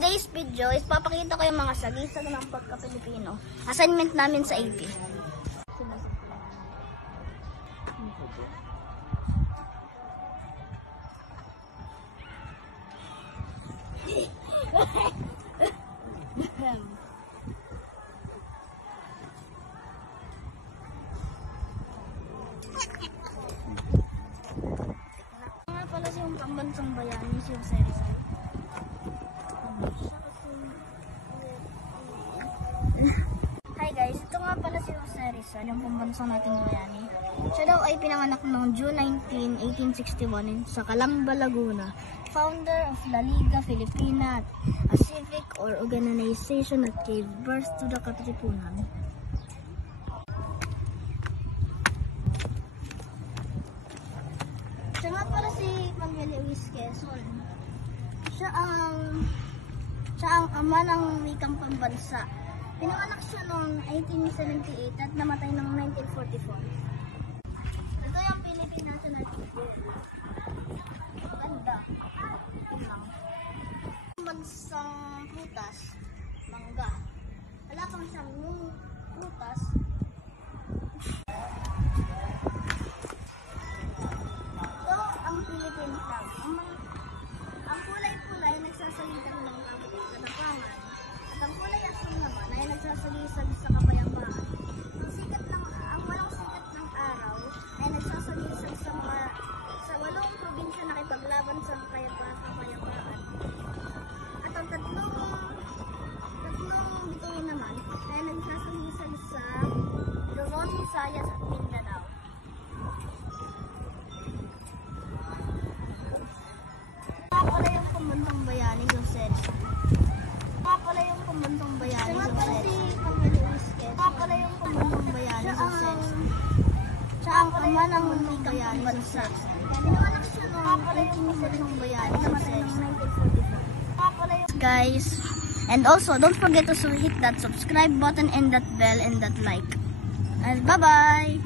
today's video is papakita ko yung mga sagisag ng pagka-Pilipino. Assignment namin sa AP. Nga pala siyang pambansang bayani, si Jose Rizal. Hi guys, ito nga pala si Jose Rizal, yung pambansang nating bayani. Siya daw ay pinanganak noong June 19, 1861 sa Calamba, Laguna. Founder of La Liga Filipina, a civic or organization that gave birth to the Katipunan. Siya nga para si Manuel Luis Quezon. Siya ang ama ng wikang pambansa. Pinanganak siya noong 1878 at namatay noong 1944. Ito yung Philippine National Flag. Ganda. Pambansang prutas, mangga. Wala pang isang prutas. Ito ang Philippine flag. Ang kulay-kulay nagsasalita ng katapangan. At ang kulay asul naman ay nagsasalisag sa kapayapaan. Ang walang sikat ng araw ay nagsasalisag sa walong probinsya na nakipaglaban sa kapayapaan. At ang tatlong bituin naman ay nagsasalisag sa Luzon, Visayas at Mindanao. Pala yung pambansang bayani, Jose Rizal. Pala yung pambansang bayani, Jose Rizal. Pala yung pambansang bayani, Jose Rizal. Siya ang ama ng bayani, Jose Rizal. Pinanganak siya noong 1871 bayani, Jose Rizal. Guys, and also don't forget to hit that subscribe button and that bell and that like. And bye-bye!